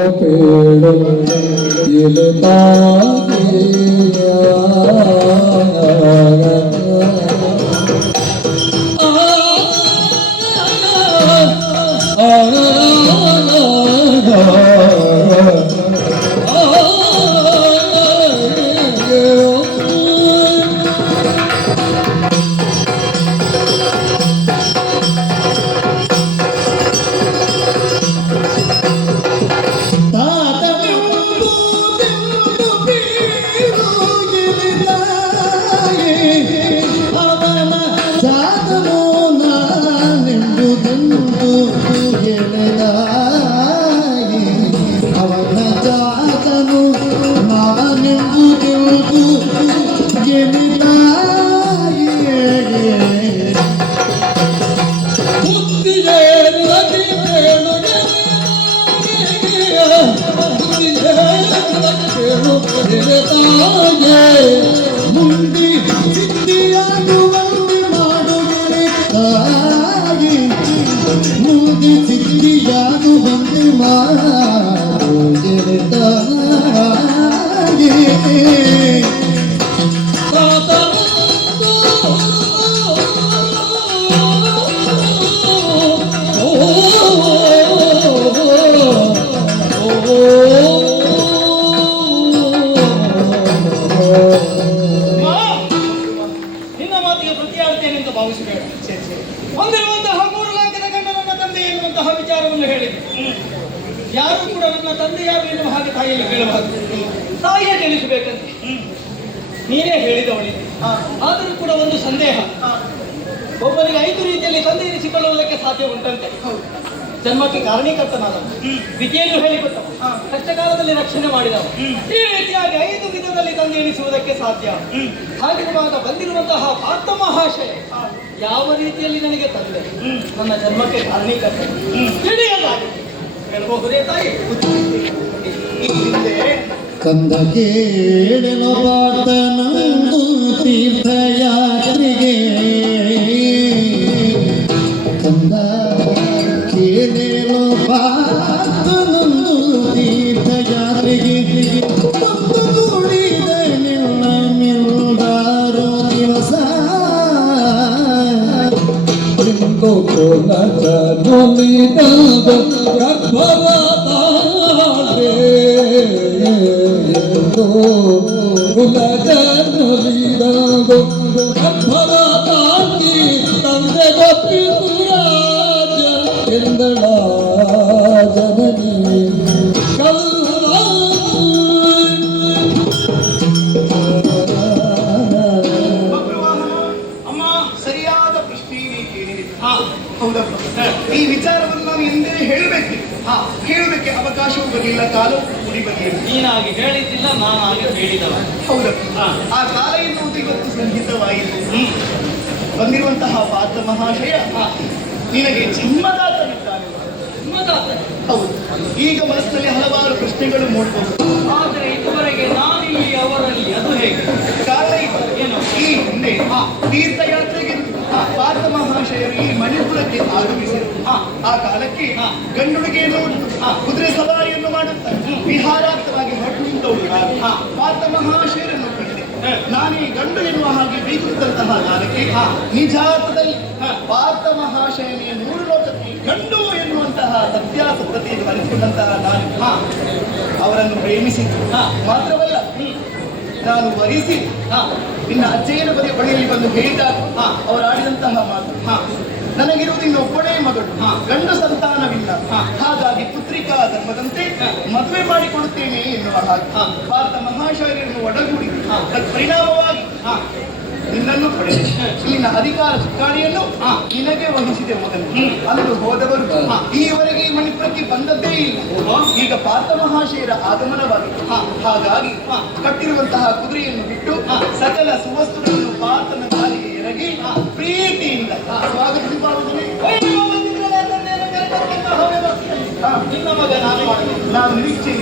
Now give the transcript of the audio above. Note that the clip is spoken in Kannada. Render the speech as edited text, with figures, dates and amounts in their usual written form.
पेड़ गिरता ಮುಂದಿ ಸಿದ್ಧಿಯಾನು ಬಂದು ಮಾಡುವರೆ ತಾಯಿ ಮುಂದಿ ಸಿದ್ಧಿಯಾನು ಬಂದು ಮಾಡುವರೆ ತಾಯಿ ಹೊಂದಿರುವಂತಹ 3 ಲಾಖದ ಗಂಡನನ್ನ ತಂದೆ ಎನ್ನುವಂತಹ ವಿಚಾರವನ್ನು ಹೇಳಿದೆ. ಯಾರು ಕೂಡ ನನ್ನ ತಂದೆ ಯಾರು ಎನ್ನುವ ಹಾಗೆ ತಾಯಿಯಲ್ಲಿ ಹೇಳಬಾರದು, ತಾಯಿಯೇ ತಿಳಿಸಬೇಕಂತೆ. ನೀನೇ ಹೇಳಿದವಳಿದೆ. ಆದರೂ ಕೂಡ ಒಂದು ಸಂದೇಹ, ಒಬ್ಬನಿಗೆ 5 ರೀತಿಯಲ್ಲಿ ತಂದೆ ಎನಿಸಿಕೊಳ್ಳುವುದಕ್ಕೆ ಸಾಧ್ಯ ಉಂಟಂತೆ. ಜನ್ಮಕ್ಕೆ ಕಾರಣೀಕರ್ತನಾದ, ವಿದ್ಯೆಯನ್ನು ಹೇಳಿಕೊಟ್ಟವ, ಕಷ್ಟಕಾಲದಲ್ಲಿ ರಕ್ಷಣೆ ಮಾಡಿದವ, ಈ ರೀತಿಯಾಗಿ 5 ವಿಧದಲ್ಲಿ ತಂದೆ ಎನಿಸುವುದಕ್ಕೆ ಸಾಧ್ಯ. ಹಾಗಿರುವಾಗ ಬಂದಿರುವಂತಹ ಪಾರ್ಥ ಮಹಾಶಯ ಯಾವ ರೀತಿಯಲ್ಲಿ ನನಗೆ ತಂದೆ, ನನ್ನ ಜನ್ಮಕ್ಕೆ ಕಾರಣೀಕರ್ತ ತಿಳಿಯಲಾಗಿದೆ. ಹೇಳಬಹುದೇ ತಾಯಿ? ಕಂದ ಕೇಳಲು ಪಾರ್ಥನಂದು ತೀರ್ಥಯಾತ್ರೆಗೆ, ಕಂದ ಕೇಳಲು ಪಾರ್ಥನಂದು ತೀರ್ಥಯಾತ್ರೆಗೆ ಬಂದು ಕೂಡಿದ ನಿಲ್ಲ ಮಿಲ್ದಾರು ದಿವಸ ಕುಲದ ನುಲಿದ ಗರ್ಭವತಾಳೆ ಕುಲದ ನುಲಿದ ಗರ್ಭವತಾಗಿ ತಂದೆ ಗೊಪ್ಪಿಸುರಾಜ ಎಂದಳ ಜನನಿ ಅಮ್ಮ ಸರಿಯಾದ ಪ್ರಶ್ನೆಯೇ ಕೇಳಿದೆ. ಈ ವಿಚಾರವನ್ನು ನಾನು ಎಂದೇ ಹೇಳಬೇಕು, ಹೇಳೋದಕ್ಕೆ ಅವಕಾಶವೂ ಬರಲಿಲ್ಲ, ಕಾಲವೂ ಕೂಡಿ ಬರಲಿಲ್ಲ. ನೀನಾಗಿ ಹೇಳಿದ್ದಿಲ್ಲ, ನಾನಾಗಿ ಹೇಳಿದವ. ಹೌದಪ್ಪ, ಆ ಕಾಲ ಎನ್ನುವುದು ಇವತ್ತು ಸಂಗೀತವಾಯಿತು. ಬಂದಿರುವಂತಹ ಪಾರ್ಥ ಮಹಾಶಯ ನಿನಗೆ ಜನ್ಮದಾತನಿದ್ದಾನೆ. ಹೌದು, ಈಗ ಮನಸ್ಸಿನಲ್ಲಿ ಹಲವಾರು ಪ್ರಶ್ನೆಗಳು ಮೂಡಬಹುದು. ಆದರೆ ಇದುವರೆಗೆ ನಾನಿಲ್ಲಿ ಅವರಲ್ಲಿ ಅದು ಹೇಗೆ? ಕಾರಣ ಏನು? ಈ ಹಿಂದೆ ತೀರ್ಥಯಾತ್ರೆಗೆ ಪಾರ್ಥ ಮಹಾಶಯರು ಈ ಮಣಿಪುರಕ್ಕೆ ಆಗಮಿಸಿದರು. ಆ ಕಾಲಕ್ಕೆ ಗಂಡುಳಿಗೆಯನ್ನು ಕುದುರೆ ಸವಾರಿಯನ್ನು ಮಾಡುತ್ತಾರೆ, ವಿಹಾರಾರ್ಥವಾಗಿ ಹೊರಟು ನಿಂತವರು ಪಾರ್ಥ ಮಹಾಶಯರನ್ನು ಕಂಡಿದೆ. ನಾನೀ ಗಂಡು ಎನ್ನುವ ಹಾಗೆ ಬೀಗುತ್ತಿದ್ದಂತಹ ಕಾಲಕ್ಕೆ ನಿಜಾರ್ಥದಲ್ಲಿ ಪಾರ್ಥ ಮಹಾಶಯನೇ 3 ಲೋಕಕ್ಕೆ ಗಂಡು ಎನ್ನುವಂತಹ ಸತ್ಯಾಸತ್ಯತೆಯನ್ನು ಅರಿತುಕೊಂಡಂತಹ ನಾನು ಅವರನ್ನು ಪ್ರೇಮಿಸಿದ್ದು ಮಾತ್ರವಲ್ಲ, ನಾನು ವರಿಸಿ ನಿನ್ನ ಅಜ್ಜಯ್ಯನ ಬಳಿಯಲ್ಲಿ ಬಂದು ಹೇಳಿದಾಗ ಅವರು ಆಡಿದಂತಹ ಮಾತು, ನನಗಿರುವುದು ಇನ್ನೊಬ್ಬನೇ ಮಗಳು, ಗಂಡು ಸಂತಾನವಿಲ್ಲ, ಹಾಗಾಗಿ ಪುತ್ರಿಕಾ ಧರ್ಮದಂತೆ ಮದುವೆ ಮಾಡಿಕೊಡುತ್ತೇನೆ ಎನ್ನುವ ಹಾಗೆ ಪಾರ್ಥ ಮಹಾಶಯರನ್ನು ಒಡಗೂಡಿ ಪರಿಣಾಮವಾಗಿ ನಿನ್ನನ್ನು ಪಡೆದು ನಿನ್ನ ಅಧಿಕಾರ ಚುಕ್ಕಾಣಿಯನ್ನು ನಿನಗೆ ವಹಿಸಿದೆ. ಮೊದಲು ಅಂದು ಹೋದವರು ಈವರೆಗೆ ಈ ಮಣಿಪುರಕ್ಕೆ ಬಂದದ್ದೇ ಇಲ್ಲ. ಈಗ ಪಾರ್ಥ ಮಹಾಶಯರ ಆಗಮನವಾಗಿತ್ತು. ಹಾಗಾಗಿ ಕಟ್ಟಿರುವಂತಹ ಕುದುರೆಯನ್ನು ಬಿಟ್ಟು ಸಕಲ ಸುವಸ್ತುಗಳನ್ನು ಪಾರ್ಥನ ಕಾಲಿಗೆ ಎರಗಿ ಪ್ರೀತಿಯಿಂದ ನಿನ್ನ ಮಗ ನಾನು ನಿರೀಕ್ಷೆ